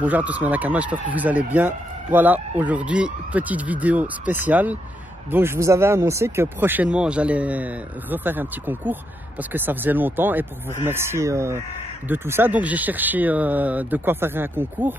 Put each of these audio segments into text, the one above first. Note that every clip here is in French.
Bonjour à tous mes Nakama, j'espère que vous allez bien. Voilà, aujourd'hui, petite vidéo spéciale. Donc je vous avais annoncé que prochainement j'allais refaire un petit concours parce que ça faisait longtemps et pour vous remercier de tout ça. Donc j'ai cherché de quoi faire un concours.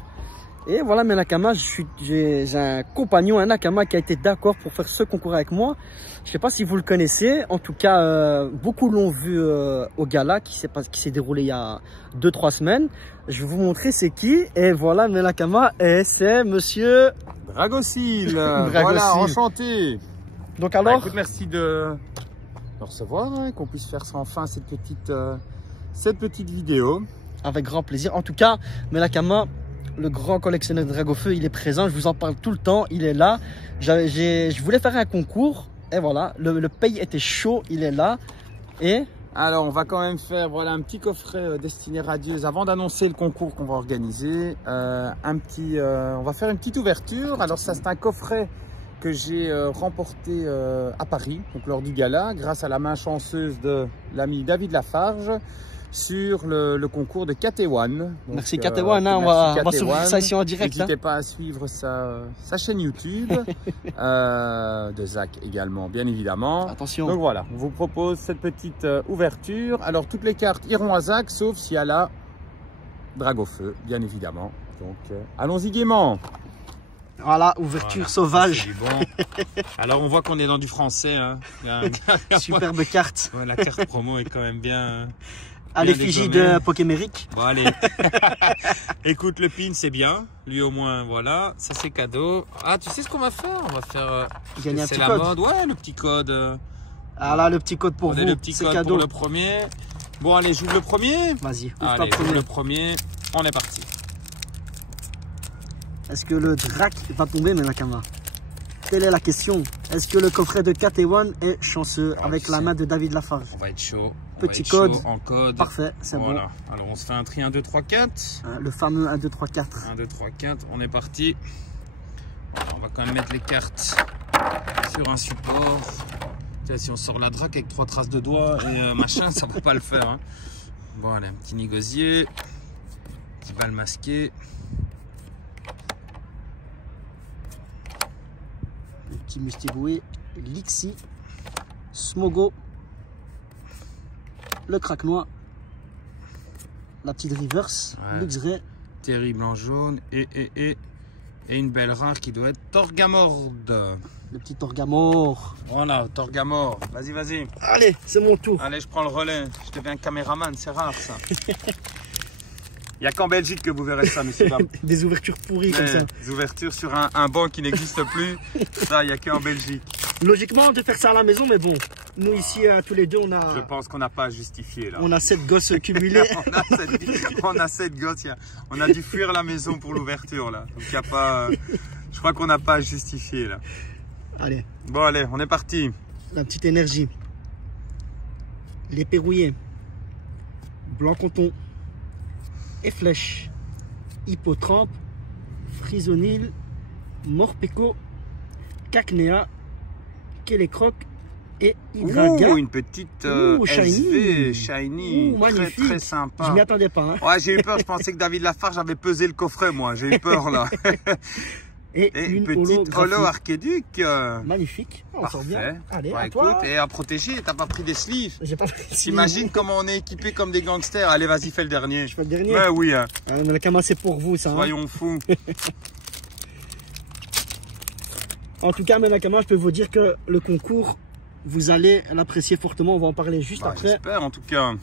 Et voilà mes Nakama, j'ai un compagnon, un Nakama qui a été d'accord pour faire ce concours avec moi. Je ne sais pas si vous le connaissez, en tout cas beaucoup l'ont vu au gala qui s'est déroulé il y a 2-3 semaines. Je vais vous montrer c'est qui. Et voilà mes Nakama, et c'est monsieur Dragocil. Voilà, enchanté. Donc alors, écoute, merci de recevoir, hein, qu'on puisse faire enfin cette petite vidéo. Avec grand plaisir. En tout cas, mes Nakama, le grand collectionneur de Dragofeu, il est présent, je vous en parle tout le temps, il est là. Je voulais faire un concours et voilà, le pays était chaud, il est là. Et alors on va quand même faire voilà, un petit coffret destiné radieuse avant d'annoncer le concours qu'on va organiser. On va faire une petite ouverture. Alors ça c'est un coffret que j'ai remporté à Paris, donc lors du gala, grâce à la main chanceuse de l'ami David Lafarge, sur le concours de KT1. Merci KT1, on va suivre ça ici en direct. N'hésitez pas à suivre sa chaîne YouTube, de Zach également, bien évidemment. Attention. Donc voilà, on vous propose cette petite ouverture. Alors toutes les cartes iront à Zach, sauf s'il y a la Dragofeu, bien évidemment. Donc allons-y gaiement. Voilà, ouverture sauvage. Bon. Alors on voit qu'on est dans du français. Hein. Superbe carte. Ouais, la carte promo est quand même bien. À l'effigie de Pokémérique. Bon allez. Écoute, le pin c'est bien. Lui au moins, voilà. Ça c'est cadeau. Ah, tu sais ce qu'on va faire? On va faire. Gagner un petit code. Mode. Ouais, le petit code. Ah là, le petit code pour vous. Le petit code cadeau. Pour le premier. Bon allez, j'ouvre le premier. Vas-y, allez, j'ouvre le premier. On est parti. Est-ce que le drac va tomber, mes Nakama? Telle est la question. Est-ce que le coffret de KT1 est chanceux avec la main de David Lafarge? On va être chaud. Petit code. En code. Parfait, c'est voilà. Bon. Alors on se fait un tri 1, 2, 3, 4. Le fameux 1, 2, 3, 4. 1, 2, 3, 4. On est parti. Alors, on va quand même mettre les cartes sur un support. Si on sort la drac avec 3 traces de doigts et machin, ça ne va pas le faire. Hein. Bon, allez, un petit négocier. Petit bal masqué. Le petit Mustiboué, Lixi, Smogo, le craquenois, la petite reverse, ouais. Luxray. Terrible en jaune et une belle rare qui doit être Torgamord. Le petit Torgamord. Voilà, Torgamord. Vas-y, vas-y. Allez, c'est mon tour. Allez, je prends le relais. Je deviens caméraman, c'est rare ça. Il n'y a qu'en Belgique que vous verrez ça, messieurs. Des ouvertures pourries comme ça. Des ouvertures sur un banc qui n'existe plus. Ça, il n'y a qu'en Belgique. Logiquement, on devait faire ça à la maison, mais bon. Nous, ici, tous les deux, on a... Je pense qu'on n'a pas à justifier, là. On a 7 gosses cumulés. on a 7 gosses. On a dû fuir la maison pour l'ouverture, là. Donc, il n'y a pas... je crois qu'on n'a pas à justifier, là. Allez. Bon, allez, on est parti. La petite énergie. Les Pérouillés. Blanc-Conton. Et Flèche, Hippotrampe, Frisonil, Morpeko, Cacnea, Kélécroc et Hydraga. Ouh, une petite SV, shiny, magnifique. Très sympa. Je m'y attendais pas. Hein. Ouais, j'ai eu peur, je pensais que David Lafarge avait pesé le coffret, moi. J'ai eu peur là. Et une petite holo Archéduc. Magnifique. On sort bien. Allez, bah, à écoute, toi. Et à protéger, t'as pas pris des sleeves. J'ai pas pris. T'imagines comment on est équipé comme des gangsters. Allez, vas-y, fais le dernier. Je fais le dernier. Ouais, oui. Hein. On a la caméra, c'est pour vous, ça. Soyons fous. En tout cas, Nakama, je peux vous dire que le concours, vous allez l'apprécier fortement. On va en parler juste après. J'espère, en tout cas.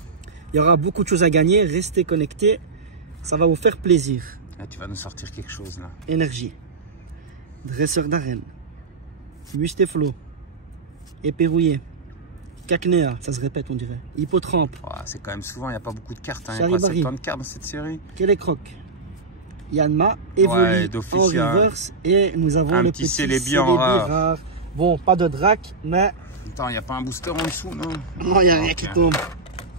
Il y aura beaucoup de choses à gagner. Restez connectés. Ça va vous faire plaisir. Là, tu vas nous sortir quelque chose, là. Énergie. Dresseur d'arène, Mustéflo, Éperrouillé, Cacnea, ça se répète on dirait, Hippotrampe. Oh, c'est quand même souvent, il n'y a pas beaucoup de cartes, hein. Il y a 70 cartes dans cette série. Kélécroc, Yanma, Evoli, en reverse et nous avons le petit Célébi rare. Bon, pas de drac, mais... Attends, il n'y a pas un booster en dessous, non? Non, il n'y a rien qui tombe.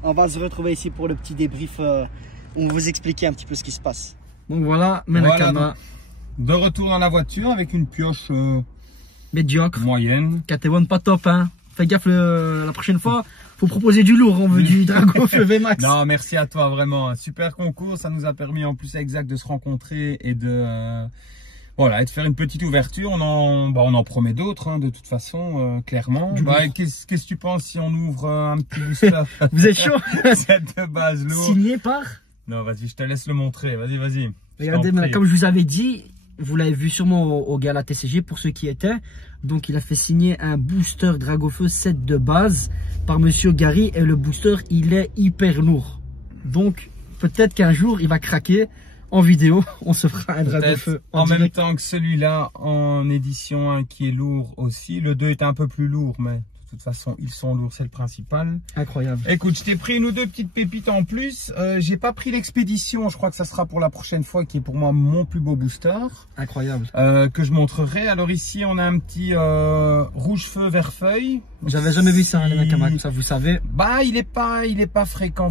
On va se retrouver ici pour le petit débrief, on va vous expliquer un petit peu ce qui se passe. Donc voilà, Nakama. De retour dans la voiture avec une pioche médiocre, moyenne. KT1 pas top, hein. Fais gaffe la prochaine fois. faut proposer du lourd, on veut du Dragofeu VMAX. Non, merci à toi, vraiment. Un super concours, ça nous a permis en plus exact de se rencontrer et de... voilà, et de faire une petite ouverture. On en promet d'autres, hein, de toute façon, clairement. Qu'est-ce que tu penses si on ouvre un petit booster? Vous êtes chaud? Cette de base lourd. Signé par? Non, vas-y, je te laisse le montrer. Vas-y. Regardez, comme je vous avais dit, vous l'avez vu sûrement au gala TCG pour ceux qui étaient. Donc, il a fait signer un booster Dragofeu 7 de base par Monsieur Gary. Et le booster, il est hyper lourd. Donc, peut-être qu'un jour, il va craquer. En vidéo, on se fera un Dragofeu en même temps que celui-là en édition 1 qui est lourd aussi. Le 2 est un peu plus lourd, mais de toute façon, ils sont lourds, c'est le principal. Incroyable. Écoute, je t'ai pris une ou deux petites pépites en plus. J'ai pas pris l'expédition, je crois que ça sera pour la prochaine fois, qui est pour moi mon plus beau booster. Incroyable. Que je montrerai. Alors ici, on a un petit rouge feu vert feuille. J'avais jamais vu ça, les Nakamas, ça vous savez. Bah, il est pas fréquent.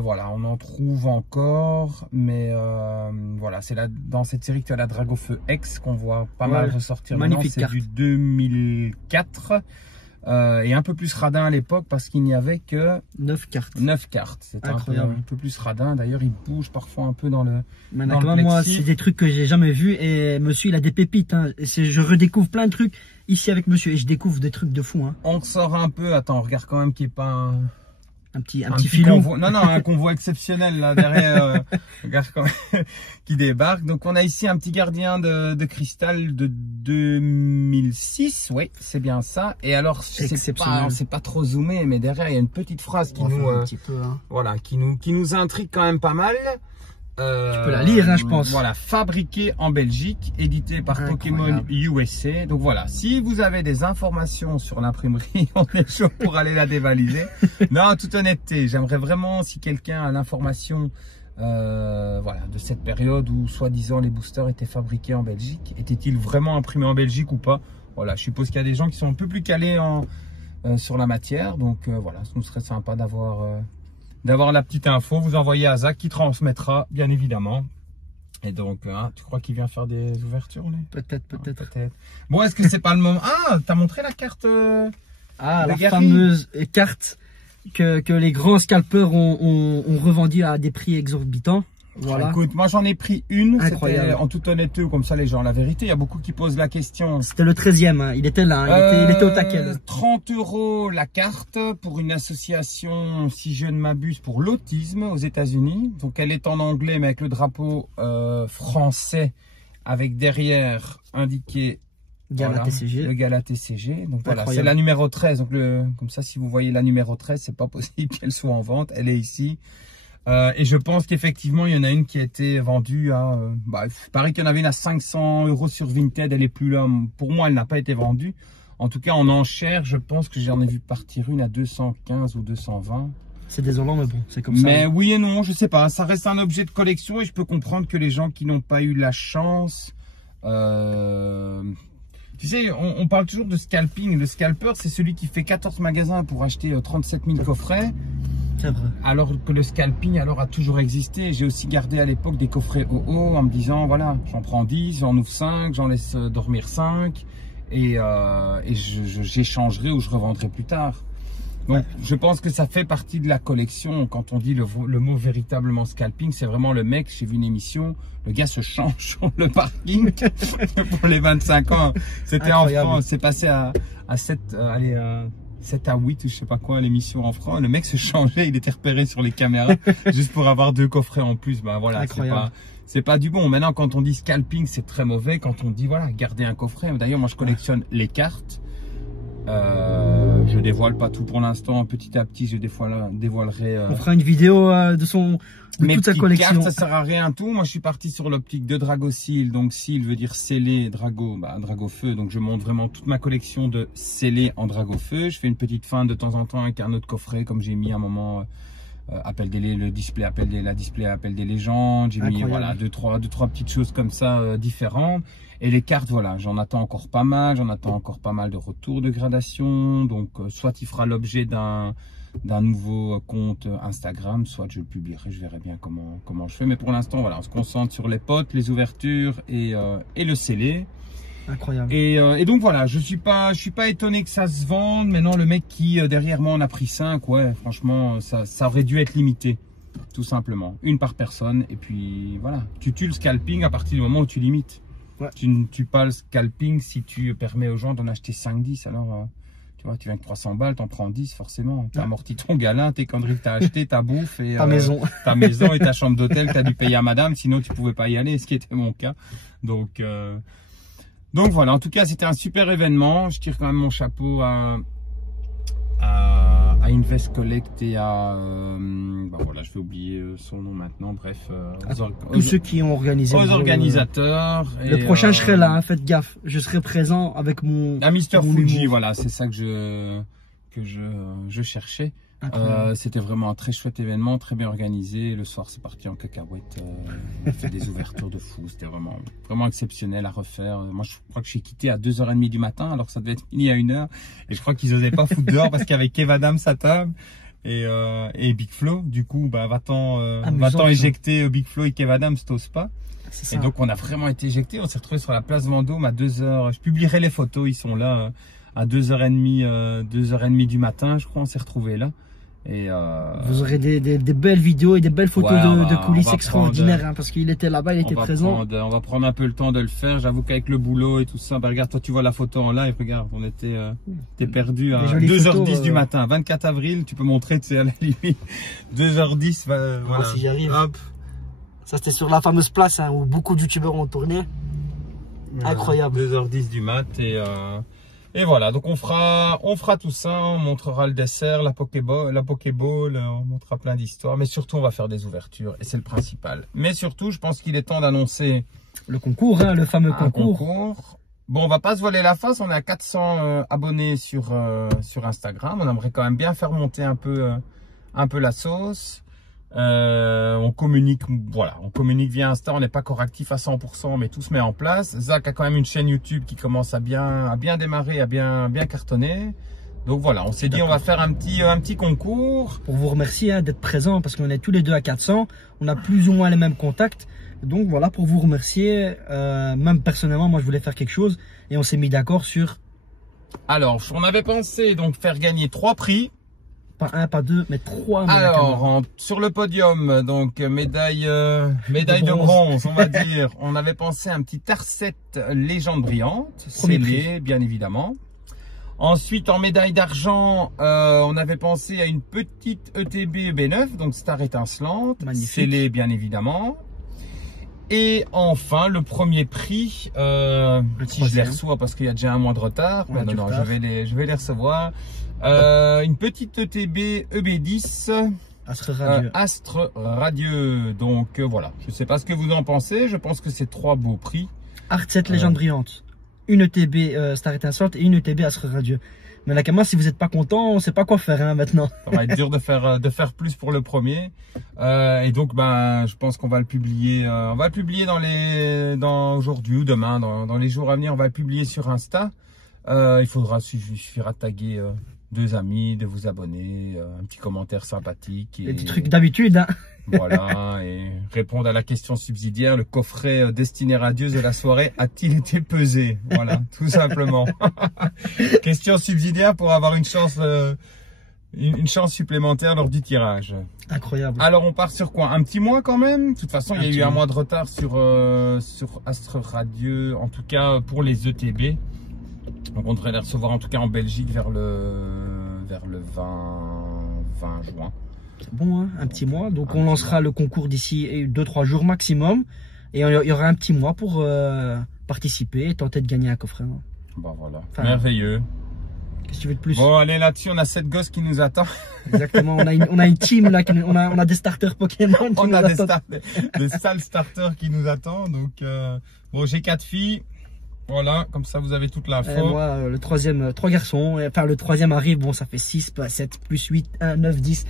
Voilà, on en trouve encore, mais voilà, c'est là dans cette série que tu as la Dragofeu X qu'on voit pas mal ressortir. Magnifique maintenant. C'est du 2004 et un peu plus radin à l'époque parce qu'il n'y avait que 9 cartes. 9 cartes. C'était un peu plus radin. D'ailleurs, il bouge parfois un peu dans le. Moi, c'est des trucs que j'ai jamais vus et monsieur, il a des pépites. Hein. Je redécouvre plein de trucs ici avec monsieur et je découvre des trucs de fou. Hein. On sort un peu. Attends, regarde quand même qu'il n'y ait pas un petit filon. Convoi. Non, un convoi exceptionnel là derrière. Regarde quand même qui débarque. Donc on a ici un petit gardien de cristal de 2006. Oui, c'est bien ça. Et alors c'est pas trop zoomé, mais derrière il y a une petite phrase qui voilà, qui nous intrigue quand même pas mal. Tu peux la lire, hein, je pense. Voilà, fabriqué en Belgique, édité par Pokémon USA. Donc voilà, si vous avez des informations sur l'imprimerie, on est chaud pour aller la dévaliser. Non, en toute honnêteté, j'aimerais vraiment, si quelqu'un a l'information voilà, de cette période où soi-disant les boosters étaient fabriqués en Belgique, étaient-ils vraiment imprimés en Belgique ou pas? Voilà, je suppose qu'il y a des gens qui sont un peu plus calés sur la matière. Donc voilà, ce nous serait sympa d'avoir la petite info, vous envoyez à Zach qui transmettra bien évidemment. Et donc, tu crois qu'il vient faire des ouvertures? Peut-être. Bon, est-ce que c'est pas le moment? Ah, t'as montré la carte la fameuse carte que les grands scalpeurs ont revendue à des prix exorbitants. Voilà. Écoute, moi j'en ai pris une, incroyable. En toute honnêteté, comme ça les gens, la vérité, il y a beaucoup qui posent la question. C'était le 13e, hein. Il était là, hein. Il était au taquet. 30 € la carte pour une association, si je ne m'abuse, pour l'autisme aux États-Unis. Donc elle est en anglais, mais avec le drapeau français, avec derrière indiqué Gala TCG. Le Gala TCG. Donc voilà, c'est la numéro 13. Donc comme ça, si vous voyez la numéro 13, c'est pas possible qu'elle soit en vente. Elle est ici. Et je pense qu'effectivement, il y en a une qui a été vendue à... il paraît qu'il y en avait une à 500 € sur Vinted. Elle est plus là. Pour moi, elle n'a pas été vendue. En tout cas, en enchère, je pense que j'en ai vu partir une à 215 ou 220. C'est désolant, mais bon, c'est comme ça. Mais oui et non, je sais pas. Ça reste un objet de collection et je peux comprendre que les gens qui n'ont pas eu la chance... Tu sais, on parle toujours de scalping. Le scalper, c'est celui qui fait 14 magasins pour acheter 37 000 coffrets. C'est vrai. Alors que le scalping a toujours existé. J'ai aussi gardé à l'époque des coffrets OO en me disant, voilà, j'en prends 10, j'en ouvre 5, j'en laisse dormir 5 et j'échangerai ou je revendrai plus tard. Donc, je pense que ça fait partie de la collection. Quand on dit le mot véritablement scalping, c'est vraiment le mec, j'ai vu une émission, le gars se change sur le parking pour les 25 ans. C'était en France, c'est passé à 7 à 8 ou je sais pas quoi l'émission en France. Le mec se changeait, il était repéré sur les caméras juste pour avoir 2 coffrets en plus. Ben voilà, c'est pas du bon. Maintenant, quand on dit scalping, c'est très mauvais. Quand on dit voilà, garder un coffret. D'ailleurs, moi je collectionne les cartes. Je dévoile pas tout pour l'instant. Petit à petit, je dévoilerai. On fera une vidéo de toute sa collection. Cartes, ça sert à rien tout. Moi, je suis parti sur l'optique de Dragocil. Donc, Seal veut dire scellé, Dragofeu. Donc, je monte vraiment toute ma collection de scellés en Dragofeu. Je fais une petite feinte de temps en temps avec un autre coffret, comme j'ai mis à un moment. Le display appel des légendes. J'ai mis voilà deux trois petites choses comme ça différentes. Et les cartes, voilà, j'en attends encore pas mal. J'en attends encore pas mal de retours de gradation. Donc soit il fera l'objet d'un nouveau compte Instagram, soit je le publierai. Je verrai bien comment je fais. Mais pour l'instant, voilà, on se concentre sur les potes, les ouvertures et le scellé. Incroyable. Et donc voilà, je suis pas étonné que ça se vende. Maintenant, le mec qui derrière moi en a pris 5, ouais, franchement, ça aurait dû être limité, tout simplement, une par personne. Et puis voilà, tu tues le scalping à partir du moment où tu limites. Ouais. Tu ne tues pas le scalping si tu permets aux gens d'en acheter 5-10. Alors, tu vois, tu viens avec 300 balles, t'en prends 10 forcément. T'as amorti ton galin, tes conneries que t'as acheté, ta bouffe et Ta maison. Ta maison et ta chambre d'hôtel que t'as dû payer à madame, sinon tu pouvais pas y aller, ce qui était mon cas. Donc voilà, en tout cas, c'était un super événement. Je tire quand même mon chapeau à Invest Collect et à voilà, je vais oublier son nom maintenant. Bref, tous ceux qui ont organisé, aux organisateurs. Le prochain, je serai là, hein, faites gaffe. Je serai présent avec mon Mr. mon Fuji, humour. voilà, c'est ça que je cherchais. C'était vraiment un très chouette événement, très bien organisé. Le soir, c'est parti en cacahuète. On a fait des ouvertures de fou. C'était vraiment exceptionnel à refaire. Moi, je crois que je suis quitté à 2h30 du matin, alors que ça devait être fini à 1h. Et je crois qu'ils n'osaient pas foutre dehors parce qu'il y avait Kev Adams à table et Big Flo. Du coup, bah, va-t'en éjecter Big Flo et Kev Adams, t'oses pas. Et donc, on a vraiment été éjectés. On s'est retrouvé sur la place Vendôme à 2h. Je publierai les photos, ils sont là. À 2h30 du matin, je crois, on s'est retrouvé là. Et vous aurez des belles vidéos et des belles photos de coulisses extraordinaires, hein, parce qu'il était là-bas, il était présent. On va prendre un peu le temps de le faire. J'avoue qu'avec le boulot et tout ça, bah regarde, toi tu vois la photo en live, regarde, on était perdu à 2h10 du matin, 24 avril, tu peux montrer, tu sais, à la limite, 2h10, voilà. Si j'y arrive. Hop. Ça c'était sur la fameuse place, hein, où beaucoup de youtubeurs ont tourné. Incroyable. 2h10 du mat et voilà, donc on fera tout ça, on montrera le dessert, la Pokéball, on montrera plein d'histoires, mais surtout on va faire des ouvertures et c'est le principal. Mais surtout, je pense qu'il est temps d'annoncer le concours, hein, le fameux concours. Bon, on va pas se voiler la face, on est à 400 abonnés sur Instagram, on aimerait quand même bien faire monter un peu la sauce. On communique, voilà, on communique via Insta, on n'est pas encore actif à 100%, mais tout se met en place. Zach a quand même une chaîne YouTube qui commence à bien démarrer, à bien cartonner. Donc voilà, on s'est dit on va faire un petit concours. Pour vous remercier, hein, d'être présent, parce qu'on est tous les deux à 400, on a plus ou moins les mêmes contacts. Donc voilà, pour vous remercier, même personnellement, moi je voulais faire quelque chose et on s'est mis d'accord sur... Alors, on avait pensé donc faire gagner 3 prix. Pas 1, pas 2, mais 3. Alors, sur le podium, donc médaille de bronze, on va dire. On avait pensé à un petit R7 légende brillante, scellé, bien évidemment. Ensuite, en médaille d'argent, on avait pensé à une petite ETB B9, donc star étincelante, scellée, bien évidemment. Et enfin, le premier prix, si je les reçois parce qu'il y a déjà un mois de retard, ouais, non, je vais les recevoir. Une petite ETB EB10 Astre Radieux. Donc voilà, je ne sais pas ce que vous en pensez, je pense que c'est 3 beaux prix. R7 légende brillante, une ETB star étincelante et une ETB Astre Radieux. Mais Nakama, si vous n'êtes pas content, on ne sait pas quoi faire, hein, maintenant. Ça va être dur de faire plus pour le premier. Et donc, ben, je pense qu'on va le publier. On va le publier aujourd'hui ou demain, dans les jours à venir. On va le publier sur Insta. Il suffira de taguer 2 amis, de vous abonner, un petit commentaire sympathique. Les petits trucs d'habitude, hein. Voilà, et répondre à la question subsidiaire, le coffret destiné radieuse de la soirée a-t-il été pesé? Voilà, tout simplement. Question subsidiaire pour avoir une chance supplémentaire lors du tirage. Incroyable. Alors on part sur quoi? Un petit mois quand même? De toute façon, il y a eu un mois de retard sur Astre Radieux, en tout cas pour les ETB. Donc on devrait les recevoir en tout cas en Belgique vers le 20 juin. C'est bon, hein, un petit mois. Donc on lancera le concours d'ici 2-3 jours maximum. Et il y aura un petit mois pour participer et tenter de gagner un coffret. Hein. Bah voilà, enfin, merveilleux. Qu'est-ce que tu veux de plus? Bon, allez, là-dessus, on a 7 gosses qui nous attendent. Exactement, on a une team là, on a des starters Pokémon. On a des sales starters qui nous attendent. Donc, bon, j'ai 4 filles. Voilà, comme ça vous avez toute l'info. Moi, le troisième, 3 garçons. Enfin, le troisième arrive, bon, ça fait 6, 7, plus 8, 1, 9, 10.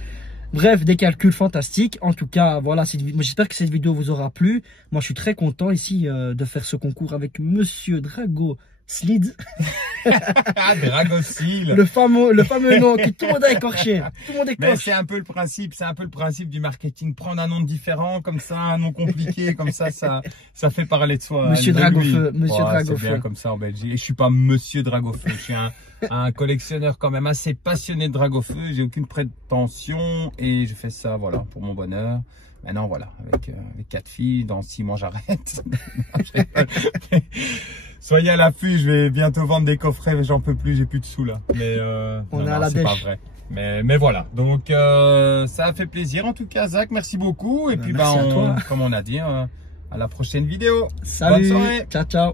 Bref, des calculs fantastiques. En tout cas, voilà, j'espère que cette vidéo vous aura plu. Moi, je suis très content ici de faire ce concours avec Monsieur Drago Slid. Dragocile. Le fameux nom que tout le monde a écorché. Tout le monde Mais écorche. c'est un peu le principe du marketing. Prendre un nom différent, comme ça, un nom compliqué, comme ça fait parler de soi. Monsieur Dragofeu, Monsieur C'est Dragofeu. bien comme ça en Belgique. Et je suis pas Monsieur Dragofeu. Je suis un collectionneur quand même assez passionné de Dragofeu. J'ai aucune prétention et je fais ça, voilà, pour mon bonheur. Maintenant, voilà, avec 4 filles, dans 6 mois, j'arrête. Soyez à l'affût, je vais bientôt vendre des coffrets, j'en peux plus, j'ai plus de sous là. Mais On est à la c'est pas dèche. vrai. Mais voilà, donc ça a fait plaisir en tout cas, Zach, merci beaucoup. Et puis Merci à toi. comme on a dit, à la prochaine vidéo. Salut. Bonne soirée. Ciao, ciao.